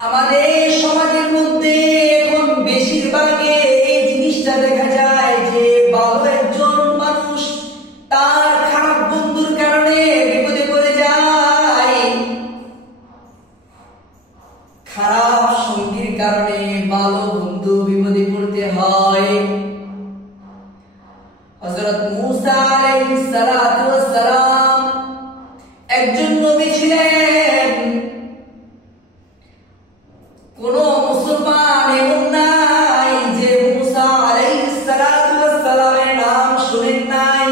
আমাদের সমাজের মধ্যে এখন বেশিরভাগে এই জিনিসটা দেখা যায় যে ভালো একজন মানুষ তার খারাপ বন্ধুর কারণে বিপদে পড়ে যায়, খারাপ সঙ্গীর কারণে ভালো বন্ধু বিপদে পড়তে হয়। হযরত মূসা আলাইহিস সালাতু ওয়াস সালাম একজন নবী ছিলেন। কোন মুসলমান এমন নাই যে মূসা আলাইহিস সালাতু ওয়াস সালামের নাম শুনেন নাই।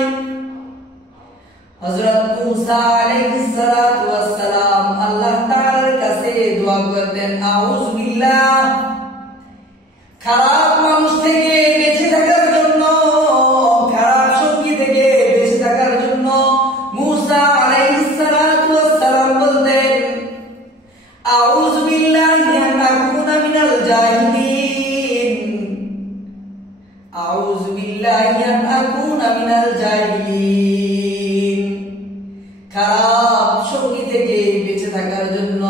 হযরত মূসা আলাইহিস সালাতু ওয়াস সালাম আল্লাহ তাআলার কাছে দোয়া করতেন, আউযু বিল্লাহ, খারাপ মানুষ থেকে বেঁচে থাকার জন্য, খারাপ সঙ্গী থেকে বেঁচে থাকার জন্য মূসা আলাইহিস সালাতু ওয়াস সালাম বলতেন, আউযু বিল্লাহি আন আকুনা মিনাল জাহিলিন, আউযু বিল্লাহি আন আকুনা মিনাল জাহিলিন। খারাপ সঙ্গী থেকে বেঁচে থাকার জন্য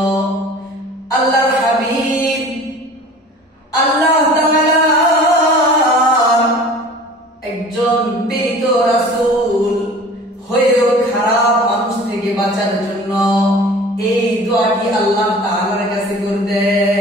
আল্লাহর হাবিব আল্লাহ তাআলা একজন প্রেরিত রাসূল হয়েও খারাপ মানুষ থেকে বাঁচার জন্য এই দোয়াটি আল্লাহ তাআলার কাছে করতেন।